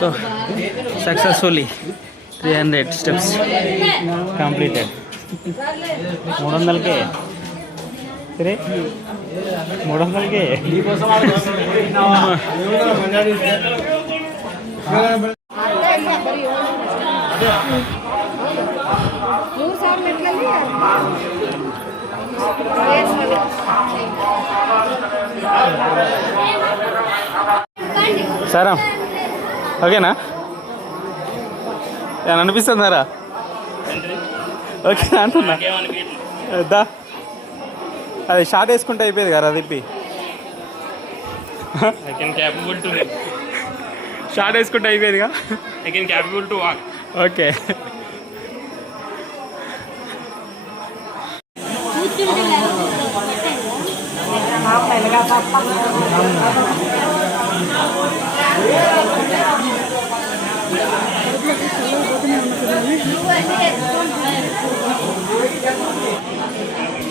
So successfully 300 steps completed. 300కే 300కే సరే ఓకేనా? ఏమన్నా అనిపిస్తుందారా? ఓకేనా అంటున్నా. దా అది షార్ట్ వేసుకుంటే అయిపోయేది కదా తిప్పి. షార్ట్ వేసుకుంటే అయిపోయేదిగా. Okay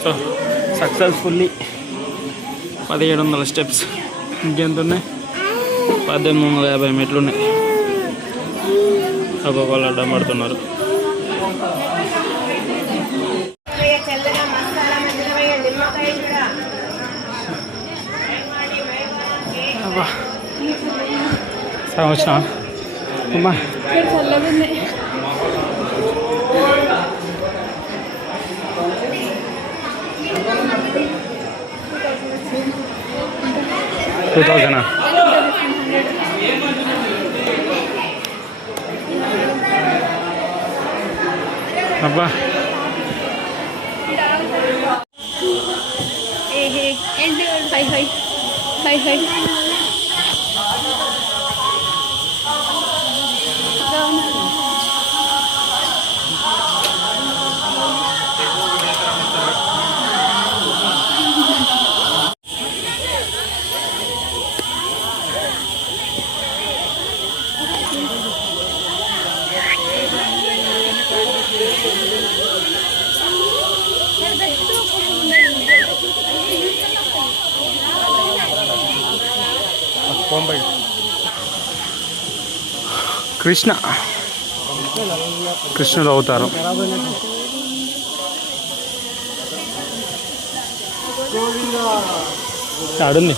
so successfully 1700 steps. ఇంకెంత ఉన్నాయి? 1850 మెట్లు ఉన్నాయి. ఒక్కొక్కళ్ళు అడ్డం పడుతున్నారు. సరే వచ్చినా అమ్మా. టూ థౌజండా? అబ్బా కృష్ణుడు అవతారం. ఆడుంది.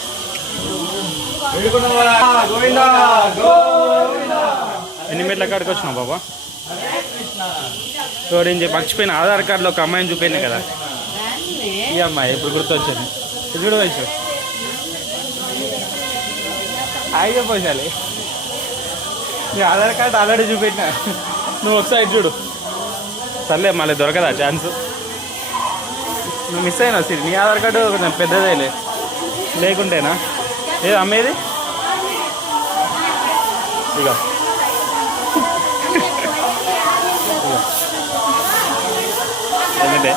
ఎన్ని మెట్ల కాడికి వచ్చినావు బాబా? చూడండి మర్చిపోయిన ఆధార్ కార్డులో ఒక అమ్మాయిని చూపోయినా కదా, ఈ అమ్మాయి ఇప్పుడు గుర్తొచ్చింది. ఇప్పుడు వయసు అయితే పోసాలి. నీ ఆధార్ కార్డు ఆల్రెడీ చూపెట్టినా, నువ్వు ఒకసారి చూడు. సర్లే మళ్ళీ దొరకదా ఛాన్స్? నువ్వు మిస్ అయినా సిరి. నీ ఆధార్ కార్డు కొంచెం పెద్దదేలే, లేకుంటేనా ఏది అమ్మేది? ఇక ఎందుకంటే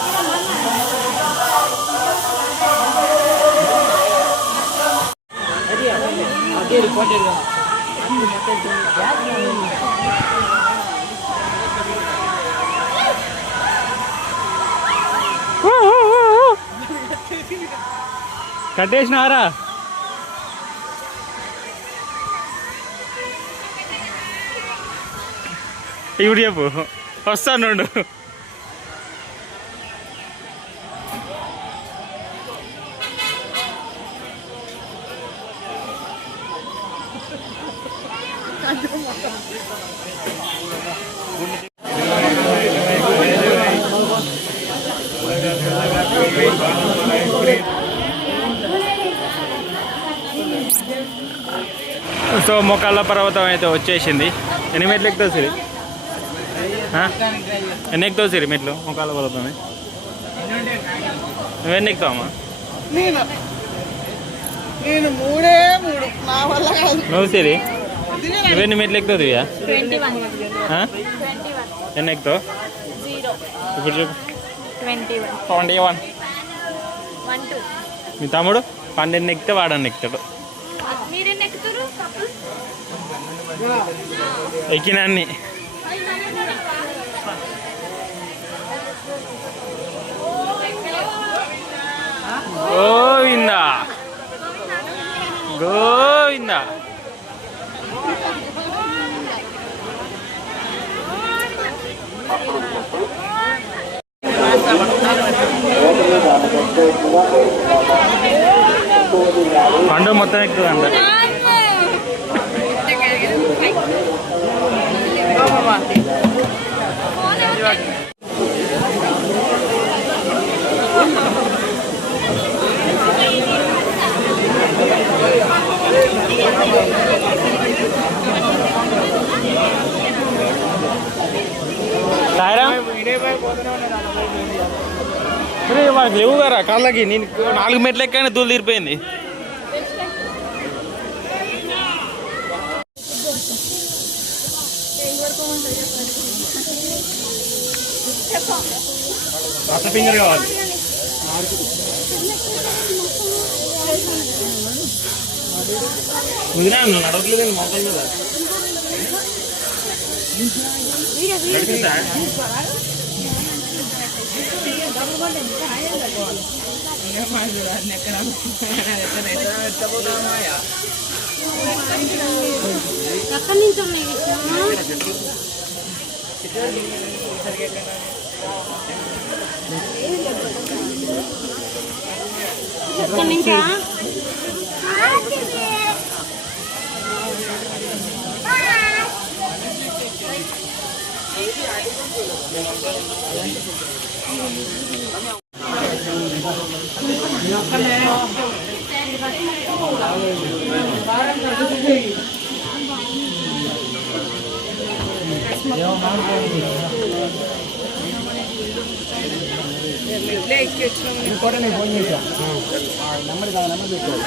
కట్టేసినారా? ఇప్పుడు చెప్పు, వస్తాను. సో మొక్కళ్ళ పర్వతం అయితే వచ్చేసింది. ఎన్ని మెట్లు ఎక్కుతావు సిరి? ఎన్ని ఎక్కుతావు సిరి మెట్లు మొక్కళ్ళ పర్వతం? నువ్వెన్ని ఎక్కుతావమ్మా? నువ్వు సిరి నువ్వెన్ని మెట్లు ఎక్కుతావు దివ్యా? ఎన్ని ఎక్కుతావు ఇప్పుడు చూపు? 21. మీ తమ్ముడు 12 ఎక్కితే వాడని ఎక్కుతాడు. ఎక్కినాన్ని గోవిందా గోవిందా. మొత్తం ఎక్కువ అంట. సాయిరా మాకు లేవు గారా కాళ్ళకి. నేను 4 మెట్లు ఎక్కైనా దూలు తీరిపోయింది. ఫింగర్ కావాలి. కుదిరా నడవట్లేదు మొక్కలు కదా. ఎక్కడి నుంచి ఉన్నాయి ఎక్కడి నుంచా? ఫోన్ చేశా నెంబర్ కాదు నెంబర్ పెట్టారు.